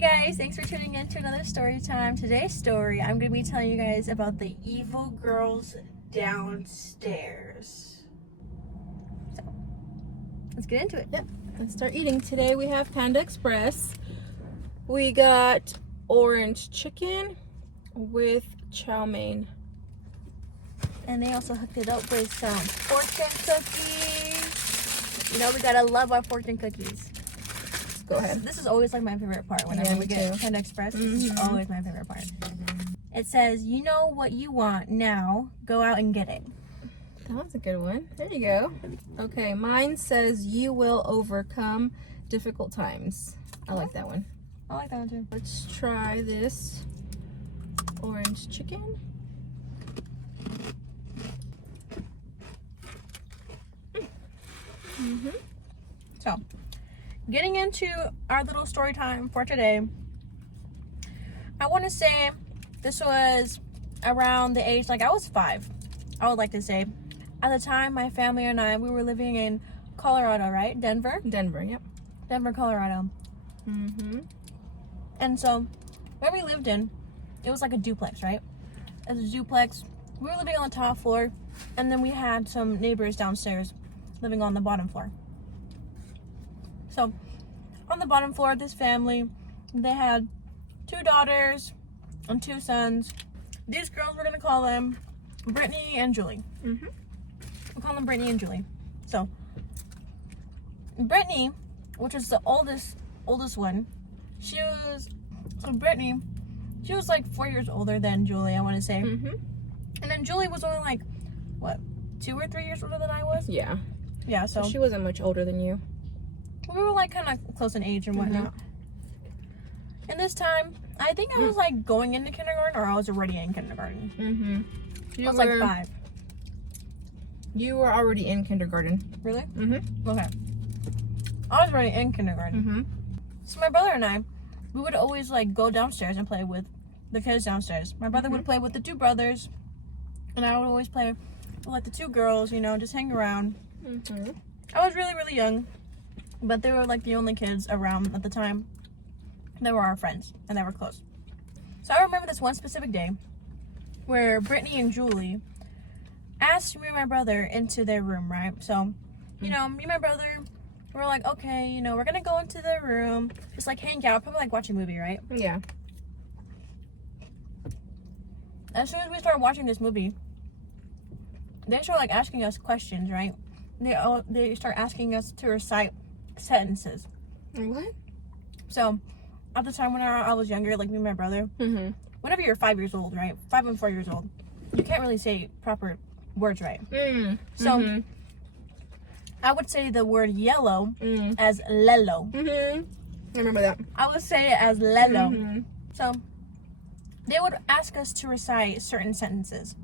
Hey guys, thanks for tuning in to another story time. Today's story, I'm going to be telling you guys about the evil girls downstairs. So, let's get into it. Yep, let's start eating. Today we have Panda Express. We got orange chicken with chow mein. And they also hooked it up with some fortune cookies. You know, we gotta love our fortune cookies. Go ahead. This is always like my favorite part whenever we get Panda Express. This is always my favorite part. It says, you know what you want now, go out and get it. That was a good one. There you go. Okay, mine says you will overcome difficult times. I like that one. I like that one too. Let's try this orange chicken. So, getting into our little story time for today, I want to say this was around the age, like I was 5, I would like to say. At the time, my family and I, we were living in Colorado, right? Denver, Yep. Denver, Colorado. And so, where we lived in, it was like a duplex, right? It was a duplex. We were living on the top floor, and then we had some neighbors downstairs living on the bottom floor. So, on the bottom floor, this family, they had 2 daughters and 2 sons. These girls, we're going to call them Brittany and Julie. We'll call them Brittany and Julie. So, Brittany, which is the oldest one, Brittany, she was like 4 years older than Julie, I want to say. And then Julie was only like, what, 2 or 3 years older than I was? Yeah. Yeah, so She wasn't much older than you. we were like kind of close in age and whatnot. And this time, I think I was like going into kindergarten, or I was already in kindergarten. I was like 5. You were already in kindergarten. Really? Okay. I was already in kindergarten. So my brother and I, we would always like go downstairs and play with the kids downstairs. My brother would play with the 2 brothers, and I would always play with like the 2 girls, you know, just hang around. I was really, really young, but they were like the only kids around at the time that were our friends, and they were close. So I remember this one specific day where Brittany and Julie asked me and my brother into their room, right? So, you know, me and my brother, we're like, okay, you know, we're gonna go into their room, just like hang out, probably like watch a movie, right? Yeah. As soon as we started watching this movie, they start like asking us questions, right? They start asking us to recite sentences. What? So, at the time when I was younger, like me and my brother, whenever you're 5 years old, right? 5 and 4 years old, you can't really say proper words, right? So, I would say the word yellow as lelo. I remember that. I would say it as lelo. So, they would ask us to recite certain sentences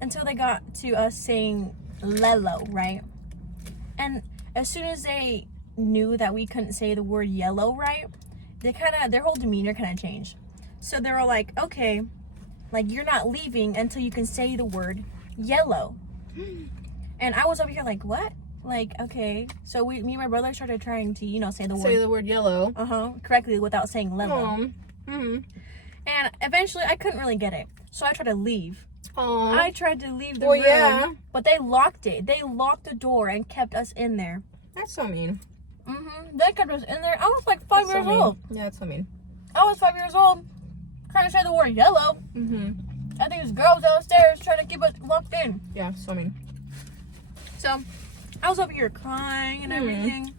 until they got to us saying lelo, right? And as soon as they knew that we couldn't say the word yellow right, their whole demeanor kind of changed. So they were like, okay, like you're not leaving until you can say the word yellow. And I was over here like, what? Like, okay. So me and my brother started trying to, you know, say the word yellow. Correctly without saying lelo. And eventually I couldn't really get it. So I tried to leave. I tried to leave the room, but they locked it. They locked the door and kept us in there. That's so mean. They kept us in there. I was like 5 years old. Yeah, that's so mean. I was 5 years old, trying to say the word yellow. I think these girls downstairs trying to keep us locked in. Yeah, so mean. So, I was over here crying and everything.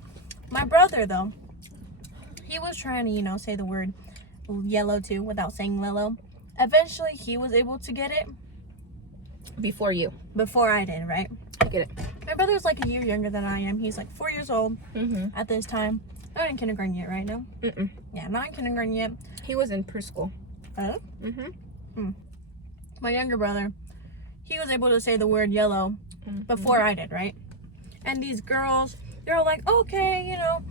My brother, though, he was trying to, you know, say the word yellow too without saying lelo. Eventually, he was able to get it. Before you. Before I did, right? I get it. My brother was like a year younger than I am. He's like 4 years old at this time. Not in kindergarten yet, right? No? Yeah, not in kindergarten yet. He was in preschool. Oh? My younger brother, he was able to say the word yellow before I did, right? And these girls, they're all like, okay, you know,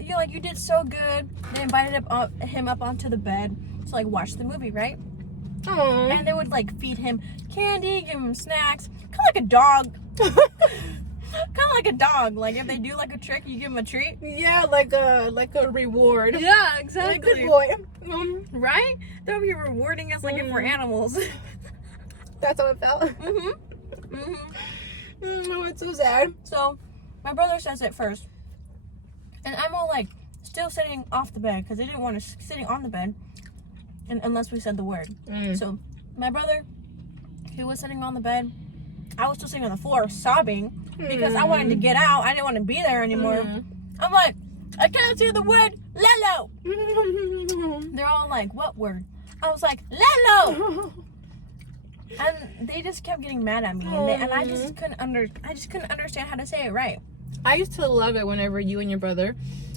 you did so good. They invited him up onto the bed to like watch the movie, right? And they would like feed him candy, give him snacks, kind of like a dog. Kind of like a dog. Like if they do like a trick, you give them a treat. Yeah, like a reward. Yeah, exactly. Like, good boy. Right? That would be rewarding us like if we're animals. That's how it felt. Oh, it's so sad. So, my brother says it first. And I'm all like, still sitting off the bed because they didn't want us sitting on the bed unless we said the word. So, my brother, he was sitting on the bed. I was still sitting on the floor sobbing because I wanted to get out. I didn't want to be there anymore. I'm like, I can't say the word Lelo. They're all like, what word? I was like, Lelo. And they just kept getting mad at me, and I just couldn't understand how to say it right. I used to love it whenever you and your brother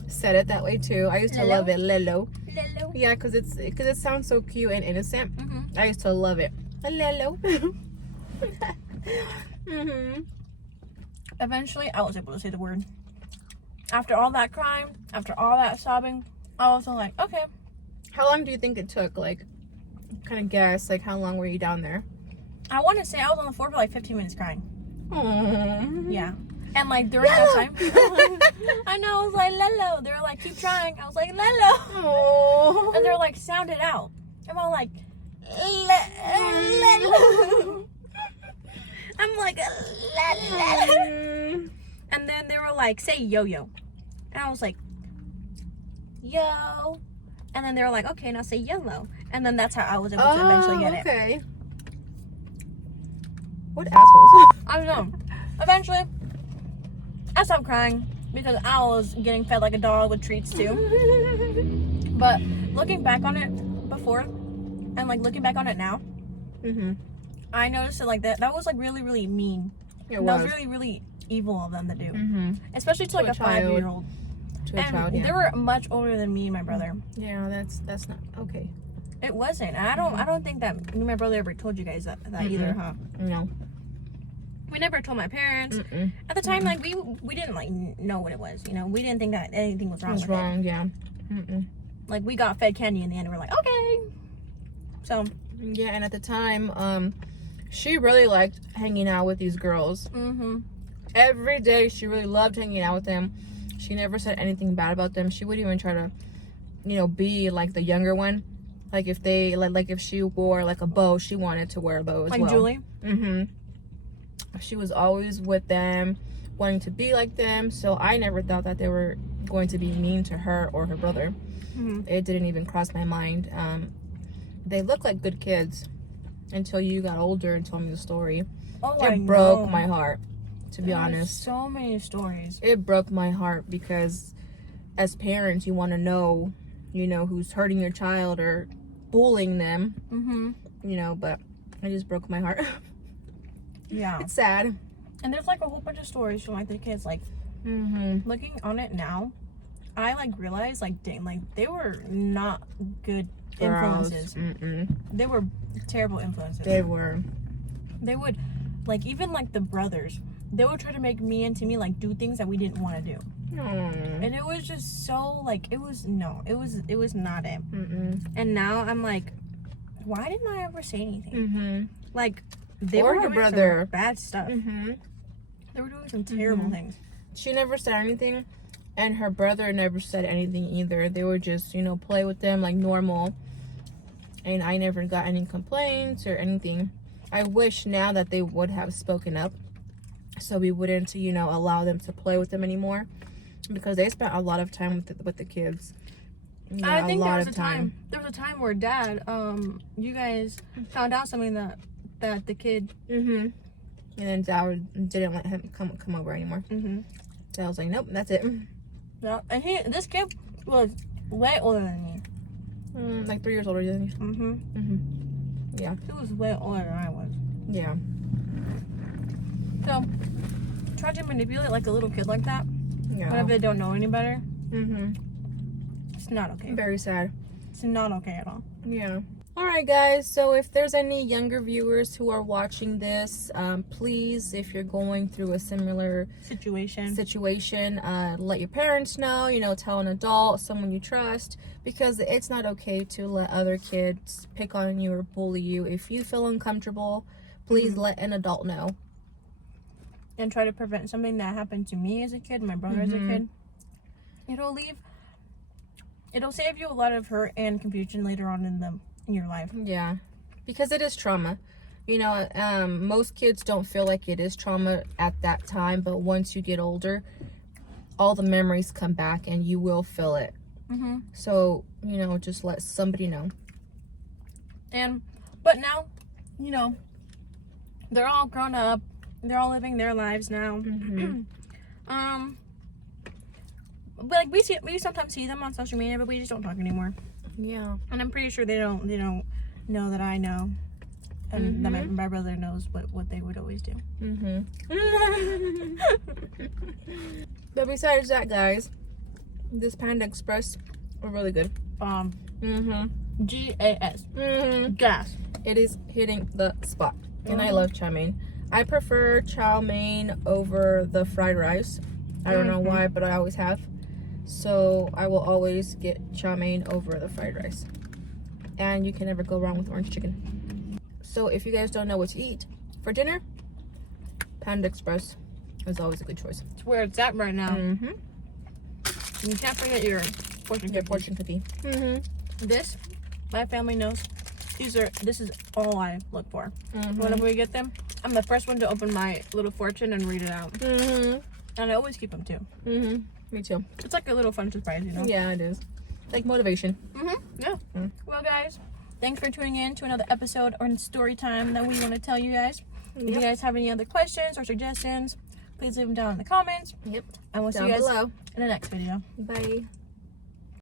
said it that way too. I used to love it, Lelo. Lelo. Yeah, because it sounds so cute and innocent. I used to love it, Lelo. Eventually, I was able to say the word. After all that crying, after all that sobbing, I was like, okay. How long do you think it took? Like, kind of guess, like, how long were you down there? I want to say I was on the floor for like 15 minutes crying. Aww. Yeah. And like during that time, I know, I was like, Lelo. They were like, keep trying. I was like, Lelo. Aww. And they're like, sound it out. I'm all like, Lelo. I'm like, Lelo. And then they were like, say yo-yo. And I was like, yo. And then they were like, okay, now say yellow. And then that's how I was able to eventually get it. Okay. What assholes? I don't know. Eventually, I stopped crying because I was getting fed like a dog with treats too. But looking back on it before, and like looking back on it now, I noticed that like that was like really, really mean. That was really, really evil of them to do. Especially to like a 5-year-old. To a child, yeah. They were much older than me and my brother. Yeah, that's not okay. It wasn't. And I don't think that me and my brother ever told you guys that either, huh? No. We never told my parents. At the time, like we didn't like know what it was. You know, we didn't think that anything was wrong. Yeah. Like we got fed candy in the end. And we're like, okay. So. Yeah, and at the time, she really liked hanging out with these girls. Every day, she really loved hanging out with them. She never said anything bad about them. She would even try to, you know, be like the younger one. Like if they like if she wore like a bow, she wanted to wear a bow as well. Like Julie. She was always with them, wanting to be like them. So I never thought that they were going to be mean to her or her brother. It didn't even cross my mind. They looked like good kids until you got older and told me the story. It broke my heart, to be honest. So many stories. It broke my heart because as parents, you want to know, you know, who's hurting your child or bullying them. You know, but it just broke my heart. Yeah. It's sad. And there's like a whole bunch of stories from like the kids. Like, looking on it now, I like realized like, dang, like they were not good influences. They were terrible influences. They were. They would, like, even like the brothers, they would try to make me and Timmy like do things that we didn't want to do. And it was just so like, it was not it. And now I'm like, why didn't I ever say anything? Like, they were doing some bad stuff. They were doing some terrible things. She never said anything, and her brother never said anything either. They were just, you know, play with them like normal. And I never got any complaints or anything. I wish now that they would have spoken up, so we wouldn't, you know, allow them to play with them anymore, because they spent a lot of time with the kids. You know, I think there was a time where Dad, you guys found out something that the kid. And then Dad didn't let him come over anymore. So I was like, nope, that's it. Yeah, and this kid was way older than me. Like 3 years older than you. Yeah. He was way older than I was. Yeah. So, try to manipulate like a little kid like that. Yeah. Whenever they don't know any better. It's not okay. Very sad. It's not okay at all. Yeah. Alright guys, so if there's any younger viewers who are watching this, please, if you're going through a similar situation, let your parents know, you know, tell an adult, someone you trust, because it's not okay to let other kids pick on you or bully you. If you feel uncomfortable, please let an adult know. And try to prevent something that happened to me as a kid, my brother as a kid. it'll save you a lot of hurt and confusion later on in your life. Yeah, because it is trauma. You know, most kids don't feel like it is trauma at that time, but once you get older, all the memories come back and you will feel it. Mm-hmm. So, you know, just let somebody know. But now, you know, they're all grown up. They're all living their lives now. Mm-hmm. But like we sometimes see them on social media, but we just don't talk anymore. Yeah. And I'm pretty sure they don't know that I know, and that my brother knows what they would always do. Mm-hmm. But besides that, guys, this Panda Express are really good. GAS. Gas. It is hitting the spot. And I love chow mein. I prefer chow mein over the fried rice. I don't know why, but I always have. So I will always get chow mein over the fried rice. And you can never go wrong with orange chicken. So if you guys don't know what to eat for dinner, Panda Express is always a good choice. It's where it's at right now. Mm-hmm. And you can't forget your fortune cookie. Mm-hmm. This, my family knows. This is all I look for. Whenever we get them, I'm the first one to open my little fortune and read it out. And I always keep them too. Me too. It's like a little fun surprise, you know? Yeah, it is. Like motivation. Yeah. Well, guys, thanks for tuning in to another episode on story time that we want to tell you guys. If you guys have any other questions or suggestions, please leave them down in the comments. Yep. And we'll see you guys in the next video. Bye.